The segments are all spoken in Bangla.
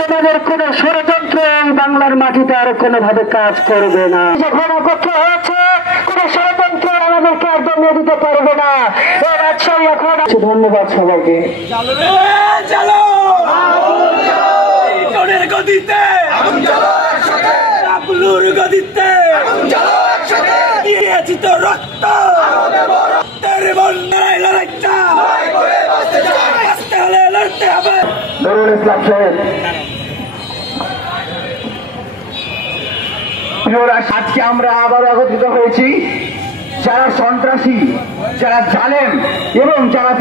তোমাদের কোন ষড়যন্ত্র এই বাংলার মাটিতে আর কোনোভাবে কাজ করবে না। যখন অপেক্ষা হয়েছে কোন ষড়যন্ত্র আমাদেরকে আর দমিয়ে দিতে পারবে না। এখন ধন্যবাদ সবাইকে। চলো গদিতে গদিতে আজকে আমরা আবার একত্রিত হয়েছি। যারা সন্ত্রাসী, যারা জালেম এবং যারা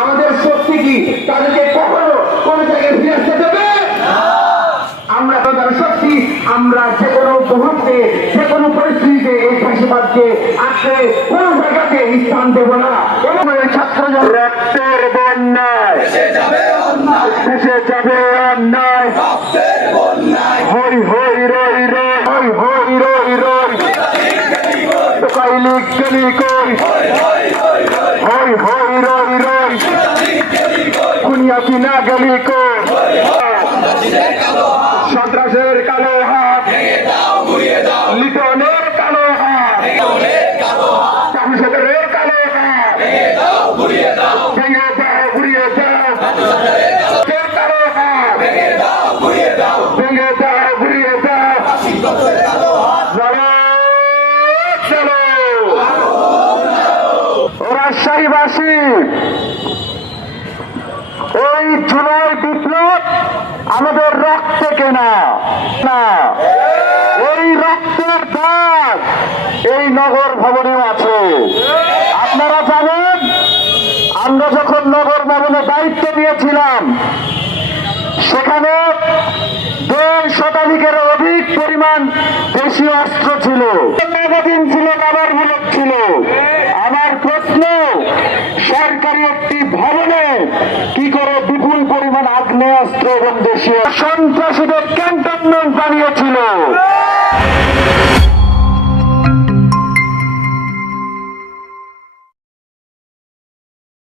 আমাদের শক্তি কি? তাদেরকে কখনো কোন জায়গায় ফিরে আসতে দেবে? আমরা তাদের শক্তি, আমরা যে কোনো মুহূর্তে ফাঁসিবাদকে আজকে কোন জায়গাতে স্থান দেব না। এবং ছাত্র রক্তের সন্ত্রাসের কালো হাত লিটনের কালো হাত চাকুশের কালো হাত ভেঙে দাও ঘুরিয়ে দাও এর কালো হাত ভেঙে দাও ঘুরিয়ে দাও চলো চলো রাজশাহীবাসী ওই জুলাই বিপ্লব আমাদের রক্তে কেনা। না। ওই রক্তের দাগ এই নগর ভবনেও আছে। আপনারা জানেন, আমরা যখন নগর ভবনে দায়িত্ব নিয়েছিলাম, সেখানে দেড় শতাধিকের অধিক পরিমাণ দেশীয় অস্ত্র ছিল। ছিল নামারমূলক ছিল আমার প্রশ্ন সরকারি একটি ভবনে কি করে বিপুল পরিমাণ আগ্নেয়াস্ত্র এবং দেশীয় সন্ত্রাসীদের ক্যান্টনমেন্ট বানিয়েছিল